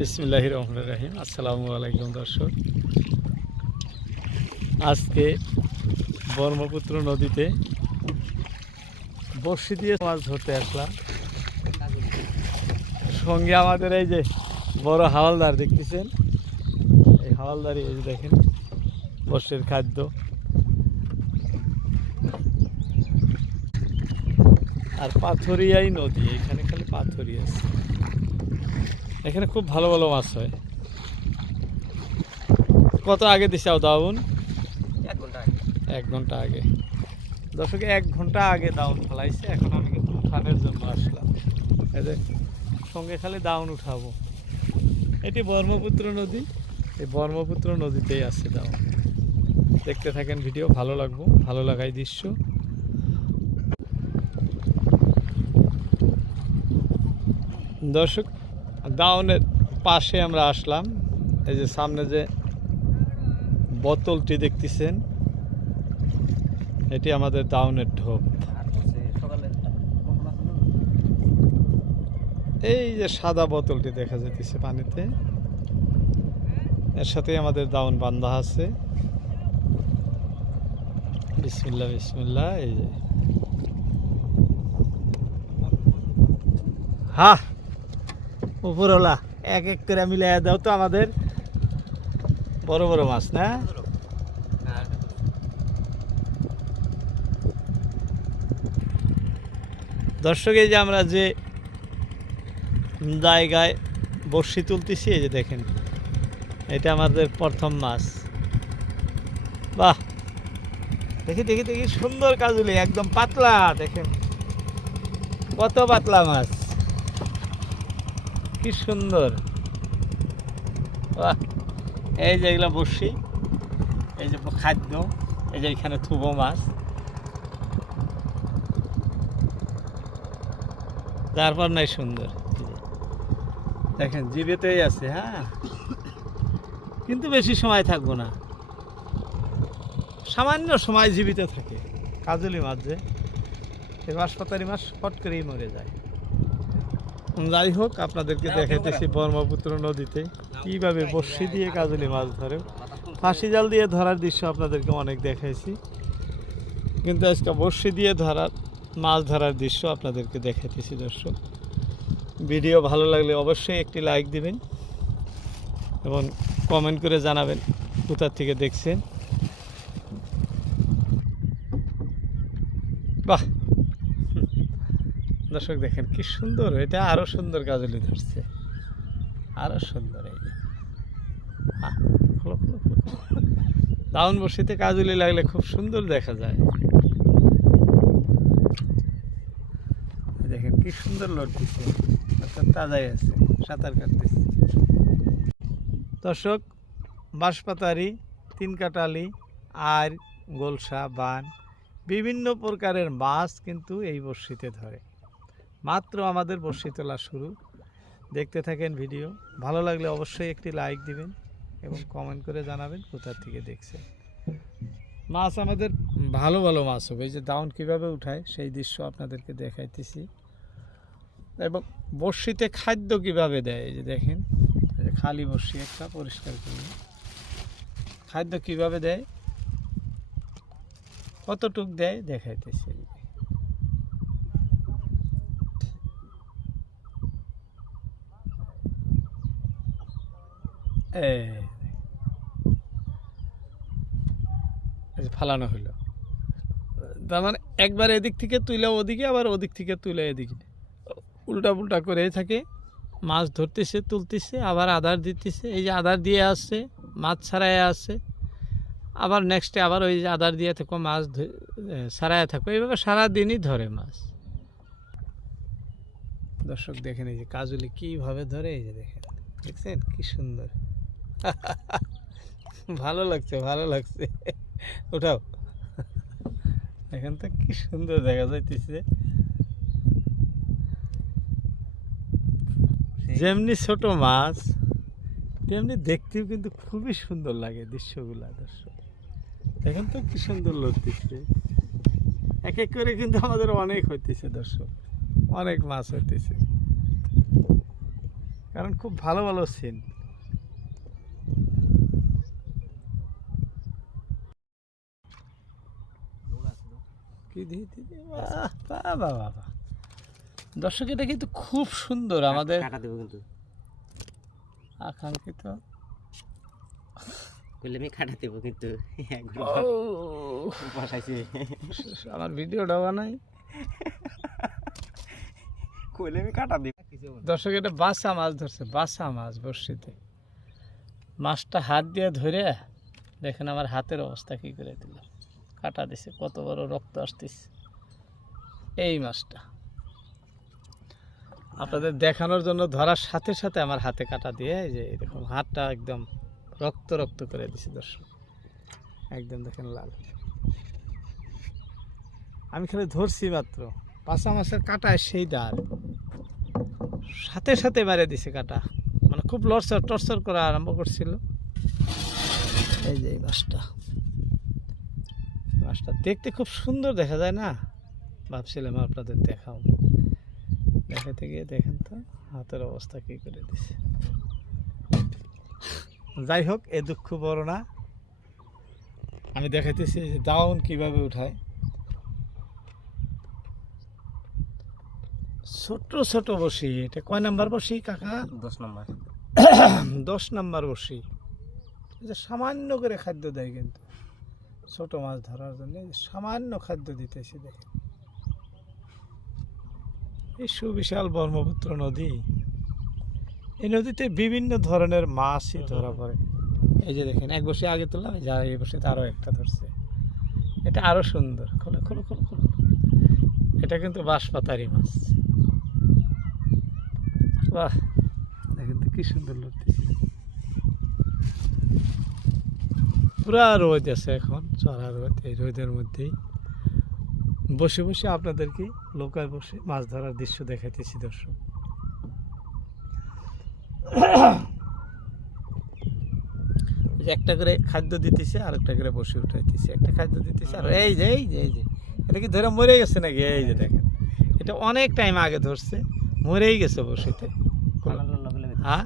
বিসমিল্লাহ রহমান রাহিম। আসসালামু আলাইকুম দর্শক। আজকে ব্রহ্মপুত্র নদীতে বর্ষি দিয়ে মাছ ধরতে আসলাম। সঙ্গে আমাদের এই যে বড় হাওয়ালদার দেখতেছেন? এই হাওলদারই এই যে দেখেন, বর্ষের খাদ্য। আর পাথরিয়াই নদী, এখানে খালি পাথরই আছে। এখানে খুব ভালো ভালো মাছ হয়। কত আগে দিছাও দাউন? এক ঘণ্টা আগে। এক ঘণ্টা আগে। দর্শক এক ঘণ্টা আগে দাউন ফেলাইছে। এখন আমি কিন্তু উঠানের জন্য আসলাম। এই যে সঙ্গে খালি দাউন উঠাবো। এটি ব্রহ্মপুত্র নদী। এই ব্রহ্মপুত্র নদীতেই আছে দাউন। দেখতে থাকেন ভিডিও ভালো লাগবো ভালো লাগাই দৃশ্য। দর্শক দাউনের পাশে আমরা আসলাম। এই যে সামনে যে বোতলটি দেখতেছেন, এটি আমাদের দাউনের ঢোপ। এই যে সাদা বোতলটি দেখা যাইতেছে পানিতে। এর সাথে আমাদের দাউন বান্ধা আছে। বিসমিল্লা বিসমিল্লা এই যে। হ্যাঁ উপরওয়ালা, এক এক করে মিলাই দাও তো আমাদের। বড় বড় মাছ, না? দর্শক যে আমরা যে জায়গায় বড়শি তুলতেছি, এই যে দেখেন, এটা আমাদের প্রথম মাছ। বাহ! দেখি দেখি দেখি, সুন্দর কাজুলি, একদম পাতলা, দেখেন। কত পাতলা মাছ। কি সুন্দর। এই যে এগুলো বড়শি, এই যে খাদ্য, এই যে এখানে থুবো মাছ। তারপর নাই সুন্দর। দেখেন, জীবিতই আছে হ্যাঁ? কিন্তু বেশি সময় থাকব না। সামান্য সময় জীবিত থাকে। কাজলি মাছ যে এই মাছ মাছ ফট করেই মরে যায়। যাই হোক আপনাদেরকে দেখাইতেছি ব্রহ্মপুত্র নদীতে। কীভাবে বর্ষি দিয়ে কাজলি মাছ ধরে। ফাঁসি জাল দিয়ে ধরার দৃশ্য আপনাদেরকে অনেক দেখাইছি। কিন্তু আজকে বর্ষি দিয়ে ধরার, মাছ ধরার দৃশ্য আপনাদেরকে দেখাইতেছি, দর্শক। ভিডিও ভালো লাগলে অবশ্যই একটি লাইক দিবেন এবং কমেন্ট করে জানাবেন কোথার থেকে দেখছেন বাহ দর্শক দেখেন, কি সুন্দর, এটা আরও সুন্দর গাজলি ধরছে। আরও সুন্দর এই। দাউন বসিতে কাজুলি লাগলে খুব সুন্দর দেখা যায়। দেখেন, কি সুন্দর লড়তেছে তাজাই আছে, সাঁতার কাটতেছে। দর্শক, বাঁশপাতারি, তিন কাটালি আর গোলসা, বান, বিভিন্ন প্রকারের মাছ কিন্তু এই বর্ষিতে ধরে। মাত্র আমাদের বর্ষি তোলা শুরু। দেখতে থাকেন ভিডিও। ভালো লাগলে অবশ্যই একটি লাইক দিবেন এবং কমেন্ট করে জানাবেন কোথা থেকে দেখছেন। মাছ আমাদের ভালো ভালো মাছ হবে। এই যে দাউন কীভাবে উঠায়, সেই দৃশ্য আপনাদেরকে দেখাইতেছি। এবং বড়শিতে খাদ্য কীভাবে দেয়, এই যে দেখেন খালি বড়শি একটা পরিষ্কার করে খাদ্য কীভাবে দেয়, কতটুক দেয় দেখাইতেছি এই ফালানো হইল। তার মানে একবার এদিক থেকে তুলে ওদিকে, আবার ওদিক থেকে তুলে এদিকে। উল্টা পুল্টা করে থাকে। মাছ ধরতেছে, তুলতেছে, আবার আধার দিতেছে। এই যে আধার দিয়ে আসছে, মাছ ছাড়াই আসছে। আবার নেক্সটে আবার ওই যে আধার দিয়ে থাকো, মাছ ছাড়াই থাকো। এইভাবে সারাদিনই ধরে মাছ। দর্শক দেখেন এই যে কাজুলি কীভাবে ধরে, এই যে দেখেন। দেখছেন? কি সুন্দর। ভালো লাগছে ভালো লাগছে। ওঠাও এখন তো কি সুন্দর দেখা যাইতেছে। যেমনি ছোট মাছ তেমনি দেখতেও কিন্তু খুবই সুন্দর লাগে দৃশ্যগুলা দর্শক। এখন তো কি সুন্দর লড়তেছে এক এক করে কিন্তু আমাদের অনেক হইতেছে দর্শক। অনেক মাছ হইতেছে। কারণ খুব ভালো ভালো সিন। দর্শক এটা কিন্তু খুব সুন্দর আমাদের কিন্তু। আকাঙ্ক্ষিত। আমি কাটা দেবো কিন্তু। বসাইছি। আমার ভিডিওটা বানাই। করলে আমি কাটা দেবো। কিছু দর্শক এটা বাসা মাছ ধরছে বাসা মাছ বর্ষিতে মাছটা হাত দিয়ে ধরে দেখেন আমার হাতের অবস্থা কি করে দিল। কাটা দিছে, কত বড় রক্ত আসতেছে। এই মাছটা। আপনাদের দেখানোর জন্য ধরার সাথে সাথে আমার হাতে কাটা দিয়ে যে এরকম হাতটা একদম রক্ত রক্ত করে দিছে দর্শক। একদম দেখেন লাল। আমি খালি ধরছি মাত্র। পাঁচা মাছের কাটায় সেই ডাল। সাথে সাথে মেরে দিছে কাটা। মানে খুব লড়চর টর্চর করা আরম্ভ করছিল। এই যে এই মাছটা। মাছটা দেখতে খুব সুন্দর দেখা যায় না? ভাবছিলাম আপনাদের দেখাও দেখাতে গিয়ে দেখেন তো হাতের অবস্থা কি করে দিছে। যাই হোক এ দুঃখ বড় না। আমি দেখাইতেছি যে দাউন কীভাবে উঠায়। ছোট ছোট বসি। এটা কয় নাম্বার বসি কাকা? দশ নম্বর। দশ নাম্বার বসি। সামান্য করে খাদ্য দেয় কিন্তু। ছোট মাছ ধরার জন্য সামান্য খাদ্য দিতেছি দেখেন এই সুবিশাল ব্রহ্মপুত্র নদী, এই নদীতে বিভিন্ন ধরনের মাছই ধরা পড়ে। এই যে দেখেন, এক বসে আগে তুললাম যা এই বসে আরও একটা ধরছে। এটা আরও সুন্দর, খোলো খোলো খোলো খোলো। এটা কিন্তু বাঁশপাতারি মাছ। বাহ, দেখেন তো কি সুন্দর লড়তেছে। পুরা রোদ আছে এখন চড়া রোদ এই রোদের মধ্যেই। বসে বসে আপনাদেরকে লোকায় বসে মাছ ধরার দৃশ্য দেখাইতেছি দর্শক। একটা করে খাদ্য দিতেছে আর একটা করে বসে উঠাইতেছে। একটা খাদ্য দিতেছে আর এই যে এই যে এই যে এটা কি ধরে মরে গেছে নাকি? এই যে দেখেন এটা অনেক টাইম আগে ধরছে মরেই গেছে বসিতে। হ্যাঁ?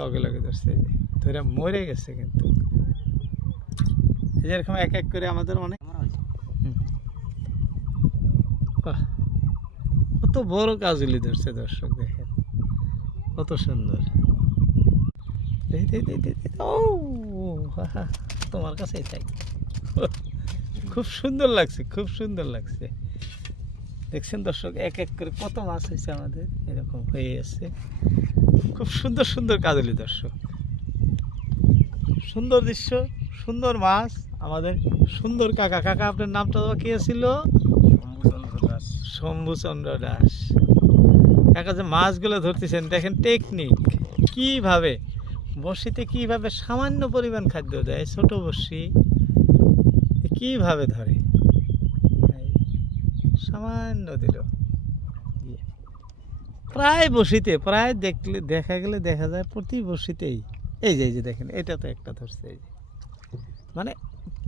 লগে লগে ধরছে এই যে ধরে মরে গেছে কিন্তু। এরকম এক এক করে আমাদের অনেক। কত বড় কাজুলি ধরছে দর্শক দেখেন। কত সুন্দর। ও তোমার কাছেই তাই খুব সুন্দর লাগছে খুব সুন্দর লাগছে। দেখছেন দর্শক এক এক করে কত মাছ হয়েছে আমাদের এরকম হয়ে আছে। খুব সুন্দর সুন্দর কাজলি দর্শক। সুন্দর দৃশ্য। সুন্দর মাছ আমাদের সুন্দর কাকা। কাকা আপনার নামটা তো কে ছিল? শম্ভুচন্দ্র দাস। শম্ভুচন্দ্র দাস। কাকা যে মাছগুলো ধরতেছেন দেখেন টেকনিক কীভাবে? বড়শিতে কীভাবে সামান্য পরিমাণ খাদ্য দেয় ছোট বড়শি কীভাবে ধরে? সামান্য দিল। প্রায় বসিতে প্রায় দেখলে দেখা গেলে দেখা যায় প্রতি বসিতেই এই যে এই যে দেখেন এটা তো একটা ধরছে এই যে। মানে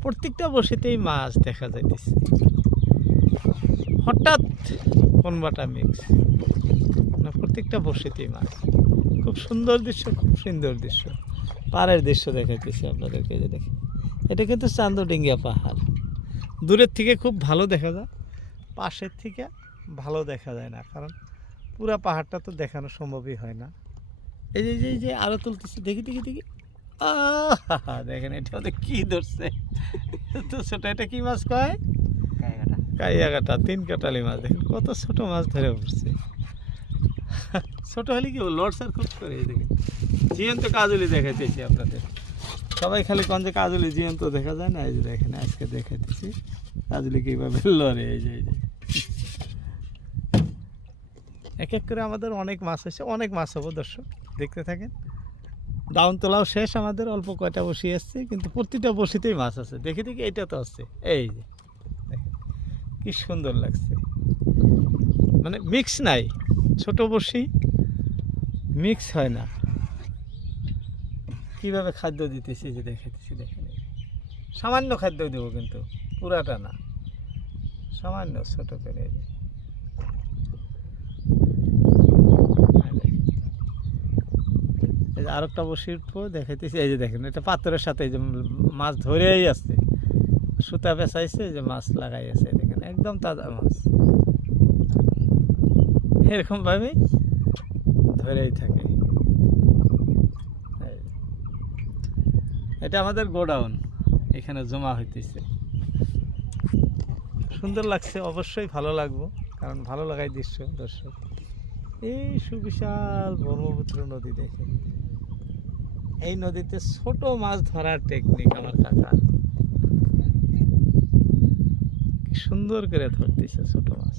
প্রত্যেকটা বসিতেই মাছ দেখা যাইতেছে। হঠাৎ কোনবাটা মিক্স না প্রত্যেকটা বসিতেই মাছ। খুব সুন্দর দৃশ্য, খুব সুন্দর দৃশ্য। পাহাড়ের দৃশ্য দেখাইতেছি আপনাদেরকে যে দেখেন। এটা কিন্তু চান্দডিঙ্গিয়া পাহাড়। দূরের থেকে খুব ভালো দেখা যায়, পাশের থেকে ভালো দেখা যায় না, কারণ পুরা পাহাড়টা তো দেখানো সম্ভবই হয় না। এই যে এই যে এই যে আরও তুলতেছে, দেখি দেখি দেখি। দেখেন এটা ওদের কি ধরছে? তো ছোট এটা কি মাছ কয়? কাইয়া কাটা তিন কাটালি মাছ। দেখেন কত ছোট মাছ ধরে পড়ছে। ছোট হলে কি লড়সার খুব করে? দেখেন জিয়ন্ত কাজুলি দেখাইতেছি আপনাদের। সবাই খালি কোন যে কাজুলি জিয়ন্ত দেখা যায় না? এই যে দেখেন আজকে দেখাইতেছি। কাজলি কীভাবে লড়ে এই যে এই যে। এক এক করে আমাদের অনেক মাছ হয়েছে অনেক মাছ হব দর্শক। দেখতে থাকেন। ডাউন তোলাও শেষ আমাদের, অল্প কয়টা বসি আসছে, কিন্তু প্রতিটা বসিতেই মাছ আছে। দেখি দেখি এটা তো আছে। এই যে কি সুন্দর লাগছে। মানে মিক্স নাই, ছোট বসি মিক্স হয় না। কীভাবে খাদ্য দিতেছি যে দেখাইতেছি, দেখেন এই। সামান্য খাদ্য দেবো কিন্তু, পুরাটা না। সামান্য ছোট করে এই যে। এই দেখেন। আর একটা উঠবো দেখাইতেছি, এই যে দেখেন, এটা পাথরের সাথে যে মাছ ধরেই আসছে। সুতা পেঁচাইছে যে মাছ লাগাই আছে দেখেন, একদম তাজা মাছ। এরকম ভাবে ধরেই থাকে। এটা আমাদের গোডাউন, এখানে জমা হইতেছে। সুন্দর লাগছে, অবশ্যই ভালো লাগবো, কারণ ভালো লাগাই দৃশ্য, দর্শক। এই সুবিশাল ব্রহ্মপুত্র নদী দেখে এই নদীতে ছোট মাছ ধরার টেকনিক আমার কাকা। সুন্দর করে ধরতেছে ছোট মাছ।